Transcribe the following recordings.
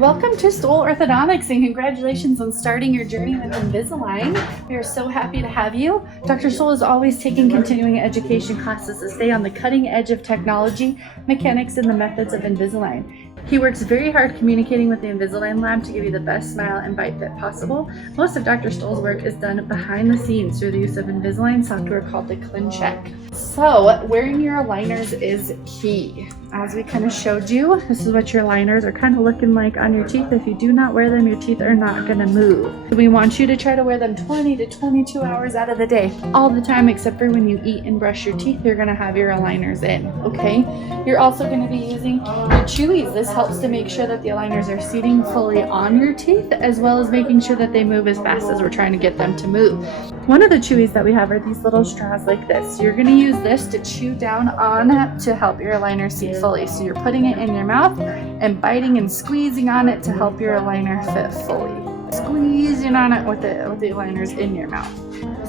Welcome to Stoll Orthodontics and congratulations on starting your journey with Invisalign. We are so happy to have you. Dr. Stoll is always taking continuing education classes to stay on the cutting edge of technology, mechanics, and the methods of Invisalign. He works very hard communicating with the Invisalign lab to give you the best smile and bite fit possible. Most of Dr. Stoll's work is done behind the scenes through the use of Invisalign software called the ClinCheck. So wearing your aligners is key. As we kind of showed you, this is what your aligners are kind of looking like on your teeth. If you do not wear them, your teeth are not going to move. We want you to try to wear them 20 to 22 hours out of the day, all the time, except for when you eat and brush your teeth, you're going to have your aligners in, okay? You're also going to be using your CHEWIES. This helps to make sure that the aligners are seating fully on your teeth, as well as making sure that they move as fast as we're trying to get them to move. One of the CHEWIES that we have are these little straws like this. You're going to use this to chew down on to help your aligner seat fully. So you're putting it in your mouth and biting and squeezing on it to help your aligner fit fully. Squeezing on it with the aligners in your mouth.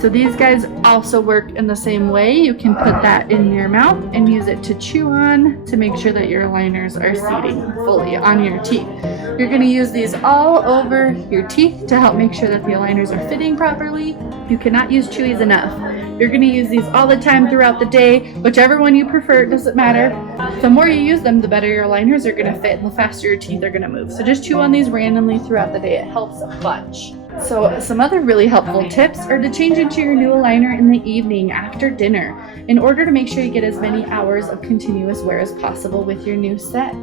So these guys also work in the same way. You can put that in your mouth and use it to chew on to make sure that your aligners are seating fully on your teeth. You're going to use these all over your teeth to help make sure that the aligners are fitting properly. You cannot use CHEWIES enough. You're going to use these all the time throughout the day, whichever one you prefer, it doesn't matter. The more you use them, the better your aligners are going to fit and the faster your teeth are going to move. So just chew on these randomly throughout the day. It helps a bunch. So some other really helpful tips are to change into your new aligner in the evening after dinner in order to make sure you get as many hours of continuous wear as possible with your new set.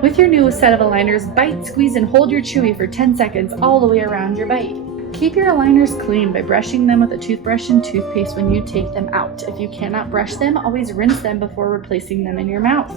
With your new set of aligners, bite, squeeze, and hold your chewy for 10 seconds all the way around your bite. Keep your aligners clean by brushing them with a toothbrush and toothpaste when you take them out. If you cannot brush them, always rinse them before replacing them in your mouth.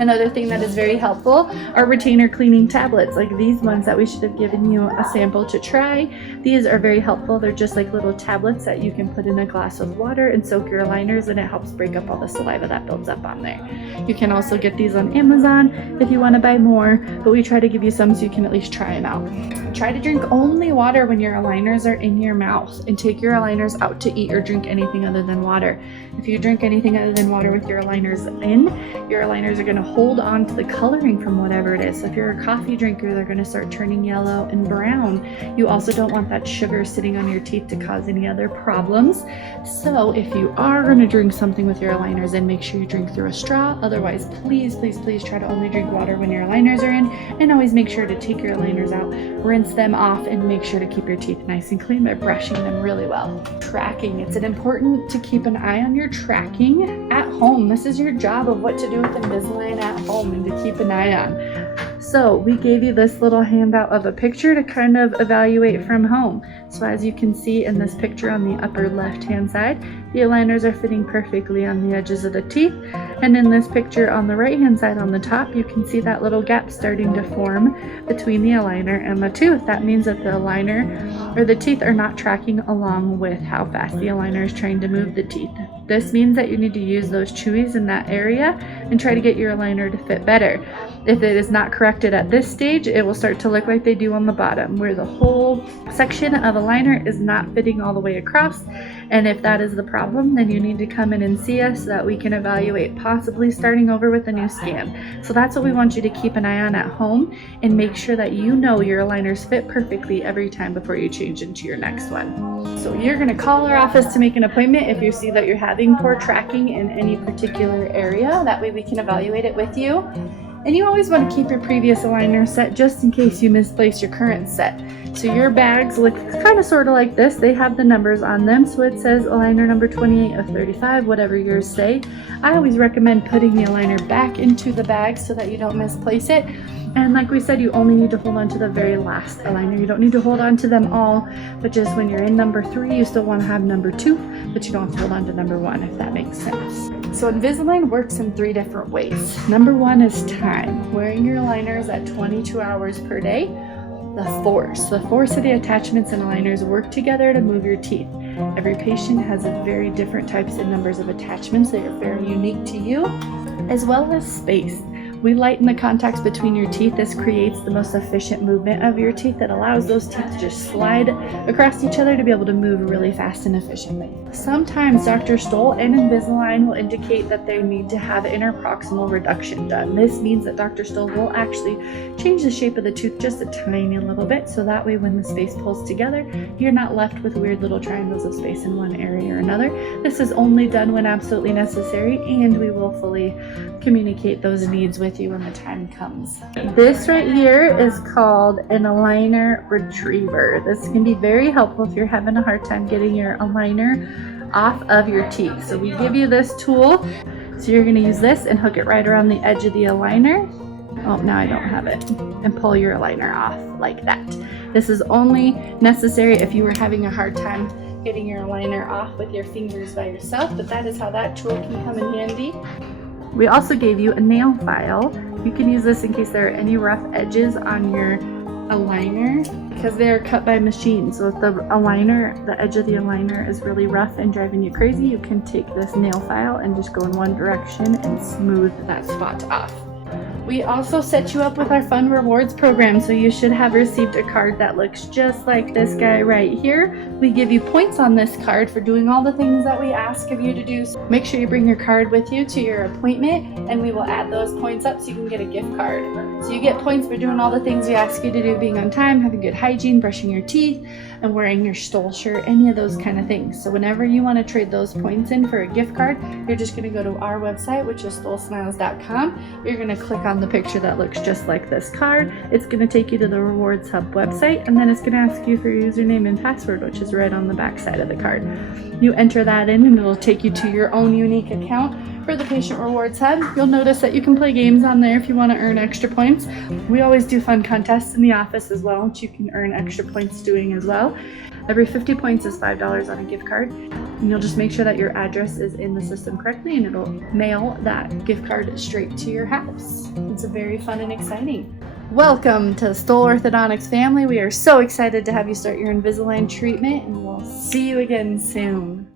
Another thing that is very helpful are retainer cleaning tablets, like these ones that we should have given you a sample to try. These are very helpful. They're just like little tablets that you can put in a glass of water and soak your aligners, and it helps break up all the saliva that builds up on there. You can also get these on Amazon if you want to buy more, but we try to give you some so you can at least try them out. Try to drink only water when your aligners are in your mouth, and take your aligners out to eat or drink anything other than water. If you drink anything other than water with your aligners in, your aligners are going to hold on to the coloring from whatever it is. So if you're a coffee drinker, they're going to start turning yellow and brown. You also don't want that sugar sitting on your teeth to cause any other problems. So if you are going to drink something with your aligners in, make sure you drink through a straw. Otherwise, please try to only drink water when your aligners are in, and always make sure to take your aligners out, rinse them off, and make sure to keep your teeth nice and clean by brushing them really well. Tracking. It's important to keep an eye on your tracking at home. This is your job of what to do with Invisalign at home and to keep an eye on. So we gave you this little handout of a picture to kind of evaluate from home. So as you can see in this picture on the upper left hand side, the aligners are fitting perfectly on the edges of the teeth. And in this picture on the right hand side on the top, you can see that little gap starting to form between the aligner and the tooth. That means that the aligner or the teeth are not tracking along with how fast the aligner is trying to move the teeth. This means that you need to use those CHEWIES in that area and try to get your aligner to fit better. If it is not corrected at this stage, it will start to look like they do on the bottom, where the whole section of aligner is not fitting all the way across. And if that is the problem, then you need to come in and see us so that we can evaluate, possibly starting over with a new scan. So that's what we want you to keep an eye on at home, and make sure that you know your aligners fit perfectly every time before you change into your next one. So you're going to call our office to make an appointment if you see that you're having poor tracking in any particular area. That way we can evaluate it with you. And you always want to keep your previous aligner set just in case you misplace your current set. So your bags look kind of sort of like this. They have the numbers on them. So it says aligner number 28 of 35, whatever yours say. I always recommend putting the aligner back into the bag so that you don't misplace it. And like we said, you only need to hold on to the very last aligner. You don't need to hold on to them all, but just when you're in number 3, you still want to have number 2, but you don't have to hold on to number 1, if that makes sense. So Invisalign works in 3 different ways. Number 1 is time. Wearing your aligners at 22 hours per day. The force of the attachments and aligners work together to move your teeth. Every patient has a very different types and numbers of attachments that are very unique to you, as well as space. We lighten the contacts between your teeth. This creates the most efficient movement of your teeth that allows those teeth to just slide across each other to be able to move really fast and efficiently. Sometimes Dr. Stoll and Invisalign will indicate that they need to have interproximal reduction done. This means that Dr. Stoll will actually change the shape of the tooth just a tiny little bit, so that way when the space pulls together, you're not left with weird little triangles of space in one area or another. This is only done when absolutely necessary, and we will fully communicate those needs with you when the time comes. This right here is called an aligner retriever. This can be very helpful if you're having a hard time getting your aligner off of your teeth. So we give you this tool. So you're going to use this and hook it right around the edge of the aligner. Oh, now I don't have it. And pull your aligner off like that. This is only necessary if you were having a hard time getting your aligner off with your fingers by yourself, but that is how that tool can come in handy. We also gave you a nail file. You can use this in case there are any rough edges on your aligner because they are cut by machine. So if the edge of the aligner is really rough and driving you crazy, you can take this nail file and just go in one direction and smooth that spot off. We also set you up with our fun rewards program, so you should have received a card that looks just like this guy right here. We give you points on this card for doing all the things that we ask of you to do. So make sure you bring your card with you to your appointment, and we will add those points up so you can get a gift card. So you get points for doing all the things we ask you to do, being on time, having good hygiene, brushing your teeth, and wearing your Stoll shirt, any of those kind of things. So whenever you want to trade those points in for a gift card, you're just going to go to our website, which is stollsmiles.com. You're going to click on the picture that looks just like this card. It's going to take you to the Rewards Hub website, and then it's going to ask you for your username and password, which is right on the back side of the card. You enter that in and it'll take you to your own unique account for the Patient Rewards Hub. You'll notice that you can play games on there if you want to earn extra points. We always do fun contests in the office as well, which you can earn extra points doing as well. Every 50 points is $5 on a gift card, and you'll just make sure that your address is in the system correctly, and it'll mail that gift card straight to your house. It's very fun and exciting. Welcome to Stoll Orthodontics family. We are so excited to have you start your Invisalign treatment, and we'll see you again soon.